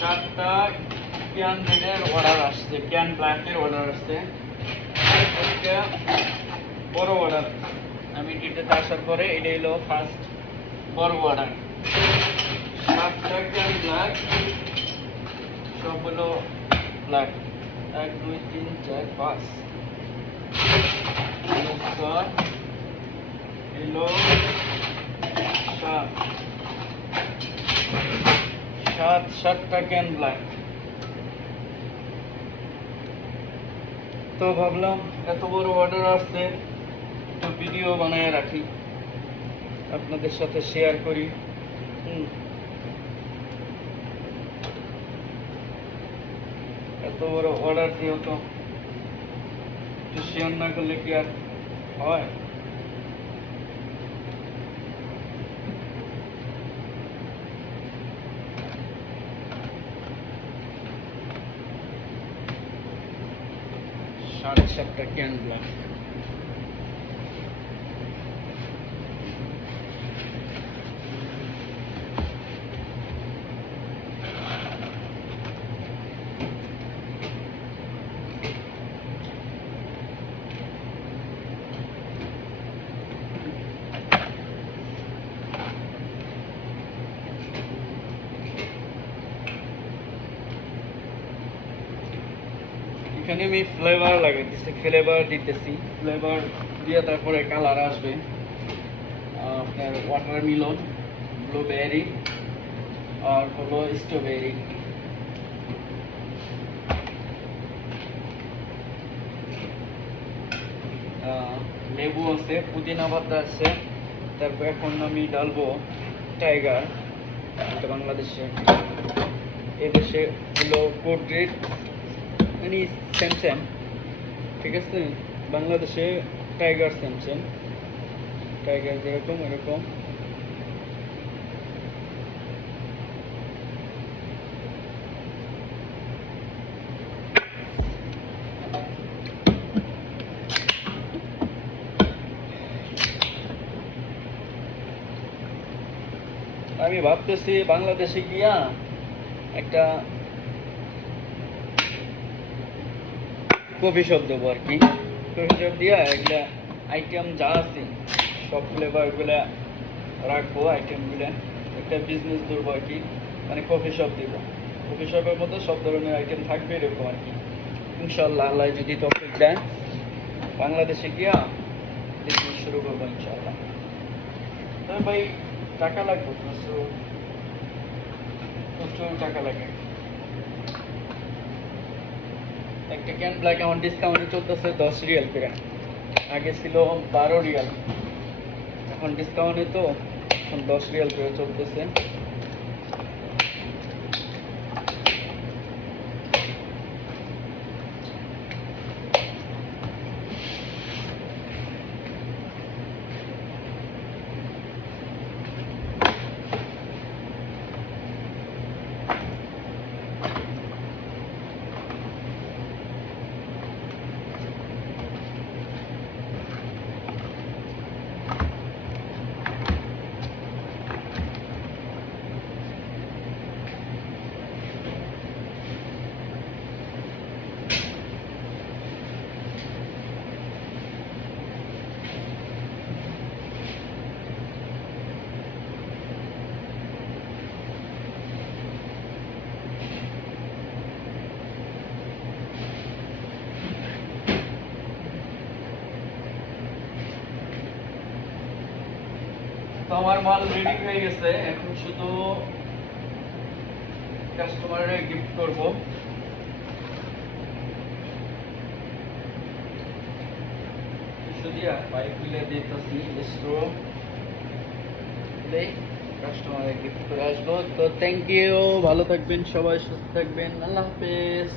7টা can রেডের order আসছে, can ব্ল্যাকের অর্ডার আসছে। এটা বড় অর্ডার, আমি ডিটেতে আসার পরে এটা হলো ফার্স্ট বড় অর্ডার। 7টা ক্যান ব্ল্যাক, সব হলো ব্ল্যাক। 1 2 3 4 5 এলো 7টা ক্যান ব্ল্যাক। তো ভাবলাম এত বড় অর্ডার আসছে, একটু ভিডিও বানায় রাখি, আপনাদের সাথে শেয়ার করি। এত বড় অর্ডার দিও তো একটু শেয়ার না করলে কি আর হয়? সাতটা ক্যান ব্ল্যাক। এখানে আমি ফ্লেভার লাগাইতেছি, ফ্লেভার দিতেছি, ফ্লেভার দিয়ে তারপরে কালার আসবে আপনার ওয়াটারমেলন, ব্লুবেরি আর হলো স্ট্রবেরি। লেবু আছে, পুদিনা পাতা আছে। তারপর এখন আমি ডালবো টাইগার, এটা বাংলাদেশে, এদেশে হলো কোড্রিট, মানে স্যামসাং, ঠিক আছে? বাংলাদেশে টাইগার স্যামসাং, টাইগার যেরকম এরকম। আমি ভাবতেছি বাংলাদেশে গিয়া একটা কফি শপ দেবো আর কি। কফি শপ দিয়া এগুলা আইটেম যা আছে সব ফ্লেভারগুলা রাখবো, আইটেমগুলা একটা বিজনেস ধরবো আর কি, মানে কফি শপ দিব। কফি শপের মধ্যে সব ধরনের আইটেম থাকবে এরকম আর কি। ইনশাল্লাহ আল্লাহ যদি তৌফিক দেয় বাংলাদেশে গিয়া বিজনেস শুরু করবো ইনশাল্লাহ। তবে ভাই টাকা লাগবে, প্রচুর টাকা লাগে। একটা ক্যান ব্ল্যাক আমার ডিসকাউন্টে চলতেছে 10 রিয়াল করে, আগে ছিল 12 রিয়াল, এখন ডিসকাউন্টে তো এখন 10 রিয়াল করে চলতেছে। তো আমার মাল রেডি হয়ে গেছে, এখন শুধু কাস্টমারের গিফট করব। শুধিয়া পাইপ মিলে দিতেছি, স্ট্রো দিলেই কাস্টমারের গিফট করে আসবো। তো থ্যাংক ইউ, ভালো থাকবেন সবাই, সুস্থ থাকবেন, আল্লাহ হাফেজ।